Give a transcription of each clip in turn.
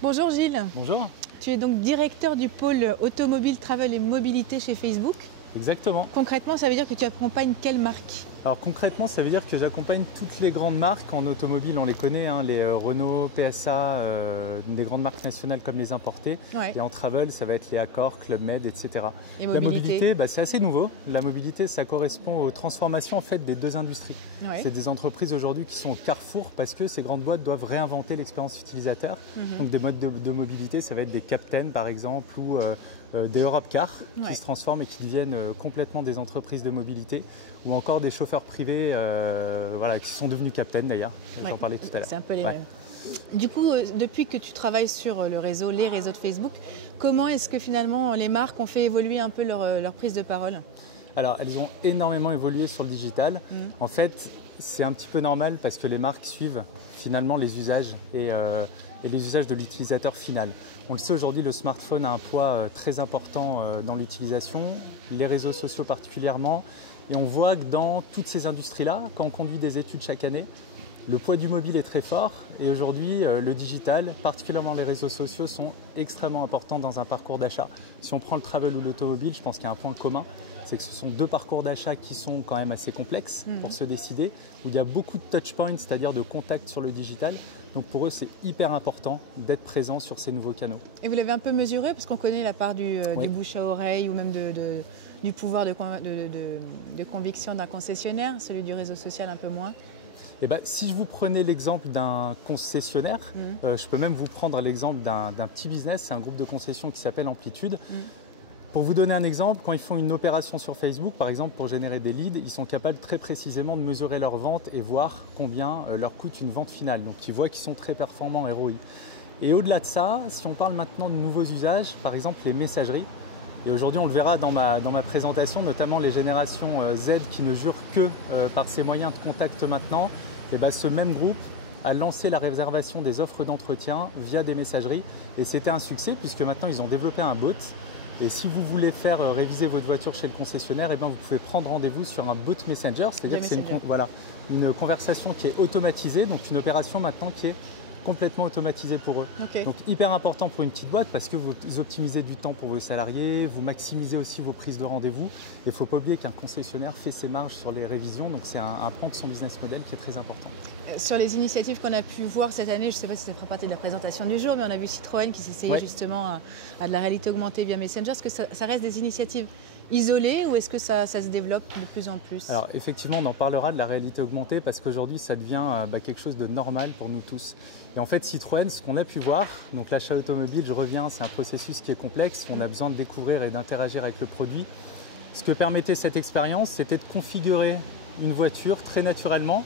Bonjour Gilles, Bonjour. tu es donc directeur du pôle automobile, travel et mobilité chez Facebook. Exactement. Concrètement, ça veut dire que tu accompagnes quelle marque? Alors concrètement, ça veut dire que j'accompagne toutes les grandes marques en automobile, on les connaît, hein, les Renault, PSA, des grandes marques nationales comme les importées. Ouais. Et en travel, ça va être les Accor, Club Med, etc. Et La mobilité, mobilité, c'est assez nouveau. La mobilité, ça correspond aux transformations en fait, des deux industries. Ouais. C'est des entreprises aujourd'hui qui sont au carrefour parce que ces grandes boîtes doivent réinventer l'expérience utilisateur. Donc des modes de mobilité, ça va être des Captain par exemple ou des Europcar Ouais. qui se transforment et qui deviennent complètement des entreprises de mobilité ou encore des chauffeurs privés voilà, qui sont devenus Captain d'ailleurs. Ouais. J'en parlais tout à l'heure. C'est un peu les Ouais. mêmes. Du coup, depuis que tu travailles sur les réseaux de Facebook, comment est-ce que finalement les marques ont fait évoluer un peu leur prise de parole? Alors, elles ont énormément évolué sur le digital. En fait, c'est un petit peu normal parce que les marques suivent finalement les usages et les usages de l'utilisateur final. On le sait aujourd'hui, le smartphone a un poids très important dans l'utilisation, les réseaux sociaux particulièrement. Et on voit que dans toutes ces industries-là, quand on conduit des études chaque année, le poids du mobile est très fort et aujourd'hui, le digital, particulièrement les réseaux sociaux, sont extrêmement importants dans un parcours d'achat. Si on prend le travel ou l'automobile, je pense qu'il y a un point commun, c'est que ce sont deux parcours d'achat qui sont quand même assez complexes pour se décider, où il y a beaucoup de touch points, c'est-à-dire de contacts sur le digital. Donc pour eux, c'est hyper important d'être présent sur ces nouveaux canaux. Et vous l'avez un peu mesuré, parce qu'on connaît la part du Oui. bouche à oreille ou même du pouvoir de conviction d'un concessionnaire, celui du réseau social un peu moins. Eh ben, si je vous prenais l'exemple d'un concessionnaire, je peux même vous prendre l'exemple d'un petit business, c'est un groupe de concessions qui s'appelle Amplitude. Pour vous donner un exemple, quand ils font une opération sur Facebook, par exemple pour générer des leads, ils sont capables très précisément de mesurer leurs ventes et voir combien leur coûte une vente finale. Donc ils voient qu'ils sont très performants en ROI. Et au-delà de ça, si on parle maintenant de nouveaux usages, par exemple les messageries, et aujourd'hui on le verra dans ma présentation, notamment les générations Z qui ne jurent que par ces moyens de contact maintenant, et ben, ce même groupe a lancé la réservation des offres d'entretien via des messageries et c'était un succès puisque maintenant ils ont développé un bot. Et si vous voulez faire réviser votre voiture chez le concessionnaire, eh ben, vous pouvez prendre rendez-vous sur un bot messenger, c'est-à-dire que c'est une conversation qui est automatisée, donc une opération maintenant qui est complètement automatisée pour eux. Okay. Donc hyper important pour une petite boîte parce que vous optimisez du temps pour vos salariés, vous maximisez aussi vos prises de rendez-vous. Et il ne faut pas oublier qu'un concessionnaire fait ses marges sur les révisions, donc c'est un pan de son business model qui est très important. Sur les initiatives qu'on a pu voir cette année, je ne sais pas si ça fera partie de la présentation du jour, mais on a vu Citroën qui s'essayait justement à de la réalité augmentée via Messenger. Est-ce que ça reste des initiatives isolées ou est-ce que ça se développe de plus en plus? Alors effectivement, on en parlera de la réalité augmentée parce qu'aujourd'hui, ça devient quelque chose de normal pour nous tous. Et en fait, Citroën, ce qu'on a pu voir, donc l'achat automobile, je reviens, c'est un processus qui est complexe, on a besoin de découvrir et d'interagir avec le produit. Ce que permettait cette expérience, c'était de configurer une voiture très naturellement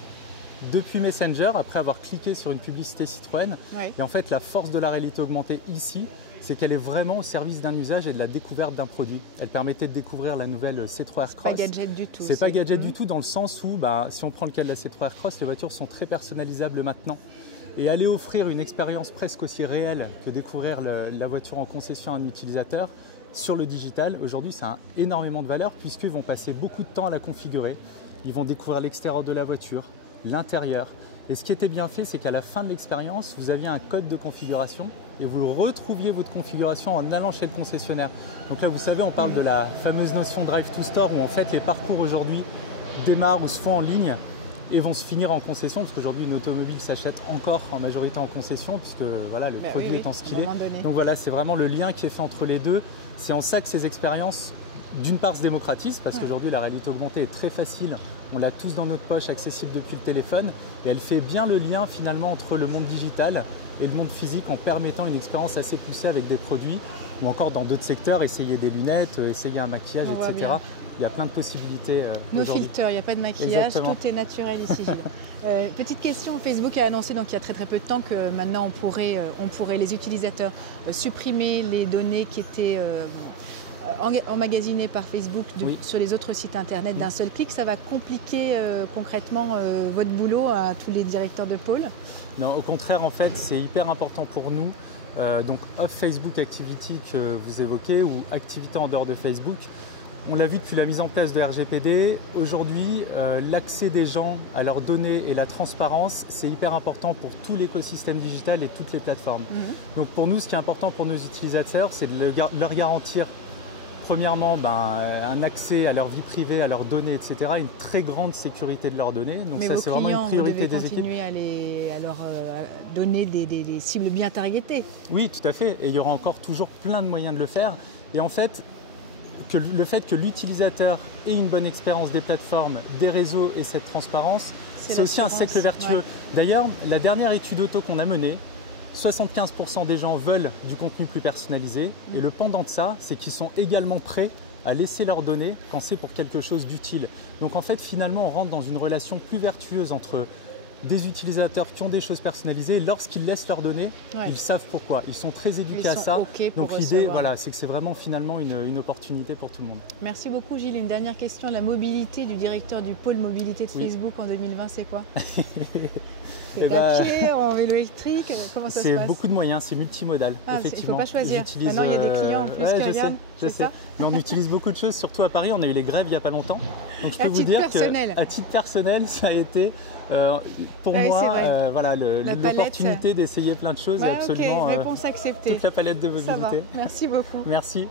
depuis Messenger, après avoir cliqué sur une publicité Citroën. Ouais. Et en fait, la force de la réalité augmentée ici, c'est qu'elle est vraiment au service d'un usage et de la découverte d'un produit. Elle permettait de découvrir la nouvelle C3 Aircross. C'est pas gadget du tout. C'est pas gadget du tout dans le sens où, si on prend le cas de la C3 Aircross, les voitures sont très personnalisables maintenant. Et aller offrir une expérience presque aussi réelle que découvrir la voiture en concession à un utilisateur sur le digital, aujourd'hui, ça a énormément de valeur puisqu'ils vont passer beaucoup de temps à la configurer. Ils vont découvrir l'extérieur de la voiture, l'intérieur. Et ce qui était bien fait, c'est qu'à la fin de l'expérience, vous aviez un code de configuration et vous retrouviez votre configuration en allant chez le concessionnaire. Donc là, vous savez, on parle de la fameuse notion Drive to Store où en fait les parcours aujourd'hui démarrent ou se font en ligne et vont se finir en concession parce qu'aujourd'hui une automobile s'achète encore en majorité en concession puisque voilà, le produit étant ce qu'il est. Donc voilà, c'est vraiment le lien qui est fait entre les deux. C'est en ça que ces expériences, d'une part, se démocratisent parce qu'aujourd'hui la réalité augmentée est très facile. On l'a tous dans notre poche, accessible depuis le téléphone et elle fait bien le lien finalement entre le monde digital et le monde physique en permettant une expérience assez poussée avec des produits ou encore dans d'autres secteurs, essayer des lunettes, essayer un maquillage, etc. Il y a plein de possibilités No filter, il n'y a pas de maquillage, Exactement. Tout est naturel ici. Petite question, Facebook a annoncé donc il y a très peu de temps que maintenant on pourrait les utilisateurs supprimer les données qui étaient emmagasinées par Facebook sur les autres sites internet d'un seul clic. Ça va compliquer concrètement votre boulot à tous les directeurs de pôle? Non, au contraire, en fait, c'est hyper important pour nous. Donc, off Facebook activity que vous évoquez ou activité en dehors de Facebook. On l'a vu depuis la mise en place de RGPD. Aujourd'hui, l'accès des gens à leurs données et la transparence, c'est hyper important pour tout l'écosystème digital et toutes les plateformes. Donc pour nous, ce qui est important pour nos utilisateurs, c'est de leur garantir premièrement un accès à leur vie privée, à leurs données, etc., une très grande sécurité de leurs données. Donc mais ça, c'est vraiment une priorité des équipes. Mais continuer à leur donner des cibles bien targetées. Oui, tout à fait. Et il y aura encore toujours plein de moyens de le faire. Et en fait, le fait que l'utilisateur ait une bonne expérience des plateformes, des réseaux et cette transparence, c'est aussi un cercle vertueux. Ouais. D'ailleurs, la dernière étude auto qu'on a menée, 75% des gens veulent du contenu plus personnalisé. Et le pendant de ça, c'est qu'ils sont également prêts à laisser leurs données quand c'est pour quelque chose d'utile. Donc en fait, finalement, on rentre dans une relation plus vertueuse entre des utilisateurs qui ont des choses personnalisées. Lorsqu'ils laissent leurs données, ils savent pourquoi. Ils sont très éduqués à ça. Donc l'idée, voilà, c'est que c'est vraiment finalement une opportunité pour tout le monde. Merci beaucoup Gilles. Une dernière question. La mobilité du directeur du pôle mobilité de Facebook en 2020, c'est quoi? C'est à pied, en vélo électrique, comment ça se passe? C'est beaucoup de moyens, c'est multimodal. Effectivement. Il ne faut pas choisir. Maintenant, il y a des clients en plus qui reviennent. Je sais. Mais on utilise beaucoup de choses, surtout à Paris. On a eu les grèves il n'y a pas longtemps. Donc je peux vous dire qu'à titre personnel, ça a été pour moi voilà, l'opportunité d'essayer plein de choses. Absolument. Réponse acceptée. Toute la palette de mobilité. Ça va. Merci beaucoup. Merci.